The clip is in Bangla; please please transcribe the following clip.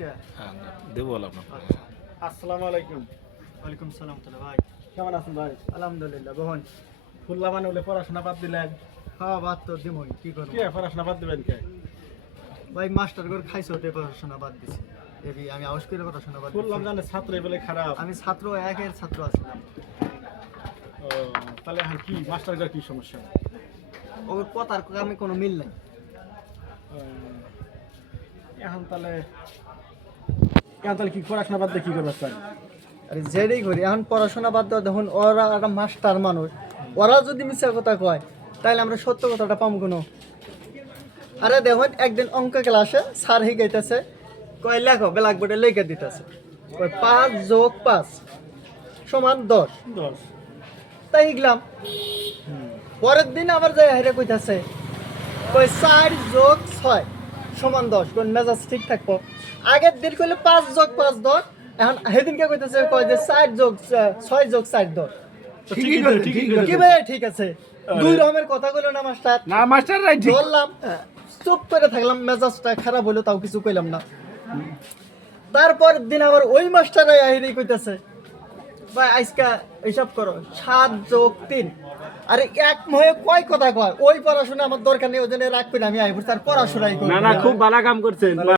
হ্যাঁ, দেবো আপনার। আসসালামু আলাইকুম। ওয়ালাইকুম সালাম তাহলে ভাই। কেমন আছেন ভাই? আলহামদুলিল্লাহ বহন। ফুল্লা মানে হলে পড়াশোনা বাদ দিলেন? হ্যাঁ বাদ তো দিমই কি করবো কি পড়াশোনা বাদ দিবেন কে? ভাই মাস্টার করে খাইছে ওটা পড়াশোনা বাদ দিছি। এবি আমি আউস করে পড়াশোনা বাদ শুনলাম দিছি। জানে ছাত্র বলে খারাপ। আমি ছাত্র একের ছাত্র আছিলাম। ও, তাহলে এখন কি মাস্টার গের কি সমস্যা? ওর কথার আমি কোনো মিল নাই। ও, এখন তাহলে কি পড়াশোনা বাদ দিয়ে কি করবে স্যার? আরে যেটাই করি এখন পড়াশোনা বাদ দেওয়া দেখুন ওরা একটা মাস্টার মানুষ, ওরা যদি মিথ্যা কথা কয় তাহলে আমরা সত্য কথাটা পাবো কোনো। আরে দেখুন একদিন অঙ্ক ক্লাসে স্যার শিখাইতেছে, কয় লেখো ব্ল্যাকবোর্ডে লিখে দিতেছে, কয় 5 যোগ 5 সমান 10। 10। তাই শিখলাম। পরের দিন আবার যাই হেরে কইতাছে, কই 4 যোগ 6 সমান 10। কোন মেজাজ ঠিক থাকবো? আগের দিন কইলে 5 যোগ 5 10, এখন সেদিনকে কইতাছে কয় যে 4 যোগ 6 যোগ 4 10। ঠিকই করে, ঠিকই করে। কি ভাই ঠিক আছে? দুই রকমের কথা কইলো না মাস্টার। না মাস্টার রাইট। বললাম চুপ করে থাকলাম, মেজাজটা খারাপ হলো তাও কিছু কইলাম না। তারপর দিন আবার ওই মাস্টারই আইরি কইতাছে, ভাই আজকা হিসাব করো 7 যোগ 3। আরে এক মহে কয় কথা কয়, ওই পড়াশোনা আমার দরকার নেই, ওই জন্য রাগ করে আমি আইবো, তার পড়াশোনাই করি না না, খুব ভালো কাম করছেন।